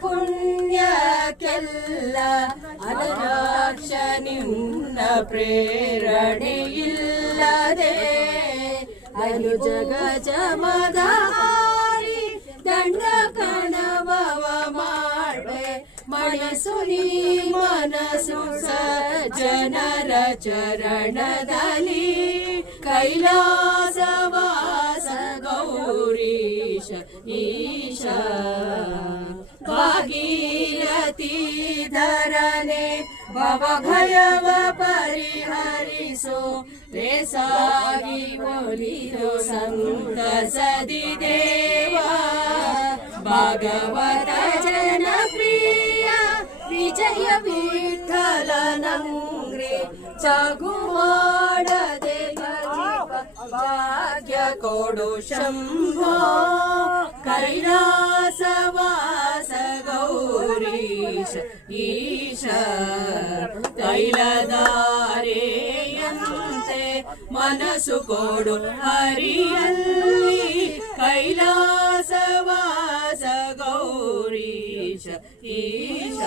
ಪುಣ್ಯಕ್ಕೆಲ್ಲ ಅನುರಾಕ್ಷ ನಿನ್ನ ಪ್ರೇರಣೆಯಿಲ್ಲದೆ ಅನು ಜಗ ಜಮದಾರಿ ದಂಡ ಕಣವವ ಮಾಡ್ಬೆ ಮನಸ್ಸು ನೀ ಮನಸ್ಸು ಜನರ ಚರಣದಲ್ಲಿ ಕೈಲಾಸವಾಸ ಗೌರೀಶ ಈಶ ಭಾಗೀರಥಿ ಧರನೆ ಭವಭಯವ ಪರಿಹರಿಸೋ ರೇಸಾಗಿ ಒಲಿದು ಸಂತಸದಿ ದೇವ ಭಾಗವತ ಜನಪ್ರಿಯ ವಿಜಯ ವಿಠಲ ನಂಗ್ರೆ ಚಾಗು ಮಾಡದೆ ಭಾಗ್ಯ ಕೊಡು ಶಂಭೋ ಕೈಲಾಸವಾಸ ಗೌರೀಶ ಈಶ ತೈಲದಾರೆಯಂತೆ ಮನಸ್ಸು ಕೊಡು ಹರಿಯಲ್ಲಿ ಕೈಲಾಸವಾಸ ಗೌರೀಶ ಈಶ